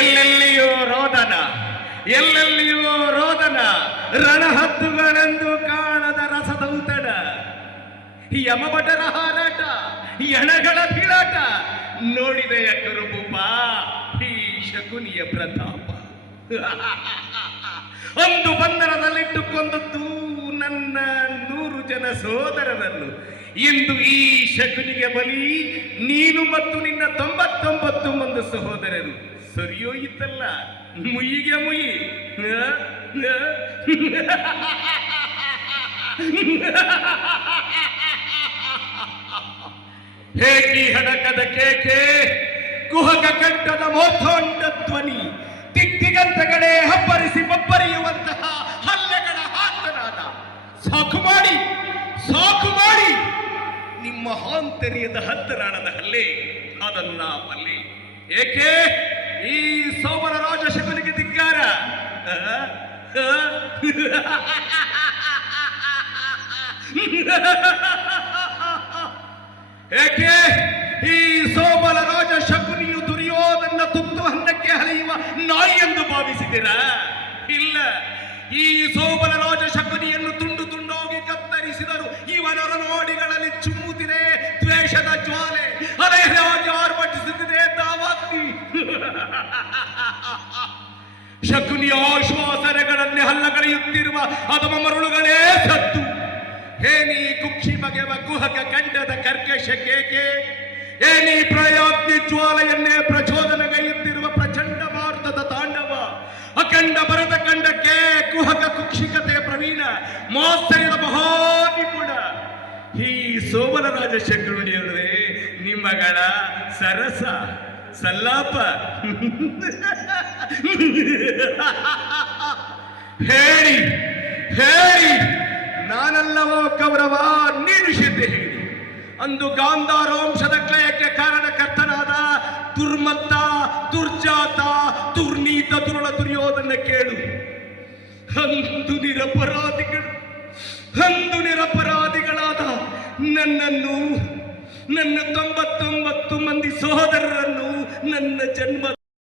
ಎಲ್ಲೆಲ್ಲಿಯೋ ರೋದನ, ಎಲ್ಲೆಲ್ಲಿಯೋ ರೋದನ, ರಣಹದ್ದುಗಳೆಂದು ಕಾಣದ ರಸದೌತಣ, ಯಮಭಟರ ಹಾರಾಟ, ಎಣಗಳ ಬೀಳಾಟ, ನೋಡಿದೆಯ ಕುರುಬುಪ ಈ ಶಕುನಿಯ ಪ್ರತಾಪ. ಒಂದು ಬಂಧನದಲ್ಲಿಟ್ಟುಕೊಂಡದ್ದು ನನ್ನ 100 ಜನ ಸೋದರರನ್ನು. ಇಂದು ಈ ಶಕುನಿಗೆ ಬಲಿ ನೀನು ಮತ್ತು ನಿನ್ನ 99 ಮಂದಿ ಸಹೋದರರು. ಸರಿಯೋಯಿತಲ್ಲ, ಮುಯಿಗೆ ಮುಯಿ. ಹೇಗಿ ಹಡಕದ ಕೇಕೆ, ಕುಹಕ ಕಂಠದ ಮೋಥೋಂಡ ಧ್ವನಿ, ದಿಗ್ದಿಗಂತಗಳೇ ಹಬ್ಬರಿಸಿ ಬಬ್ಬರಿಯುವಂತಹ ಹಲ್ಲೆಗಳ ಹಾತನಾದ. ಸಾಕು ಮಾಡಿ, ಸಾಕು ಮಾಡಿ, ನಿಮ್ಮ ಆಂತರ್ಯದ ಹತ್ತನಾಡದ ಹಲ್ಲೆ ಅದನ್ನ ಬಲ್ಲೆ. ಏಕೆ ಈ ಸೋಮನ ರಾಜ ಶಕುನಿಗೆ ಧಿಕ್ಕಾರ? ಏಕೆ ಈ ಸೋಮನ ರಾಜ ಶಕುನಿಯು ದುರ್ಯೋಧನ ತುತ್ತು ಹನ್ನಕ್ಕೆ ಹರಿಯುವ ನಾಯಿ ಎಂದು ಭಾವಿಸಿದಿರಾ? ಇಲ್ಲ, ಈ ಸೋಮನ ರಾಜ ಶಕುನಿಯನ್ನು ತುಂಡು ತುಂಡೋಗಿ ಕತ್ತರಿಸಿದರು ಇವನರ ನೋಡಿಗಳಲ್ಲಿ ಚುಮ್ಮುತ್ತಿದೆ ದ್ವೇಷದ ಜ್ವಾಲೆ, ಅಲೆಯಾಗಿ ಆರ್ಭಟಿಸುತ್ತಿದೆ ದಾವಾಗ್ನಿ. ಶಕುನಿಯ ಆಶ್ವಾಸನೆಗಳಲ್ಲಿ ಹಲ್ಲಗಳೆಯುತ್ತಿರುವ ಅಧಮ ಮರುಳುಗಳೇ ಸತ್ತು. ಹೇನಿ ಕುಕ್ಷಿ ಬಗೆವ ಕುಹಕ ಕಂಠದ ಕರ್ಕಶ ಕೇಕೆ, ಏನಿ ಪ್ರಯಾಗ್ನಿ ಜ್ವಾಲೆಯನ್ನೇ ಪ್ರಚೋದನೆಗೈಯುತ್ತಿರುವ ಪ್ರಚಂಡ ಭಾರತದ ತಾಂಡವ, ಅಖಂಡ ಭರತ ಕಂಡಕ್ಕೆ ಕುಹಕ ಕುಕ್ಷಿಕತೆ ಪ್ರವೀಣ, ಮಾಸ್ತರ್ಯದ ಮಹಾನಿಪುಣ ಈ ಸೋಮನ ರಾಜ ಶಕುನಿಯವರೇ ನಿಮ್ಮಗಳ ಸರಸ ಸಲ್ಲಾಪ. ಹೇಳಿ ಹೇಳಿ, ನಾನಲ್ಲವೋ ಕೌರವ, ನೀನು ಶತೆ ಹೇಳಿ. ಅಂದು ಗಾಂಧಾರೋಂಶದ ಕ್ಲಯಕ್ಕೆ ಕಾರಣಕರ್ತನಾದ ದುರ್ಮತ್ತ, ದುರ್ಜಾತ, ದುರ್ನೀತ ದುರುಳ ದುರ್ಯೋಧನ ಕೇಳು. ಅಂದು ನಿರಪರಾಧಿಗಳಾದ ನನ್ನನ್ನು, ನನ್ನ 99 ಮಂದಿ ಸಹೋದರರನ್ನು ನನ್ನ ಜನ್ಮ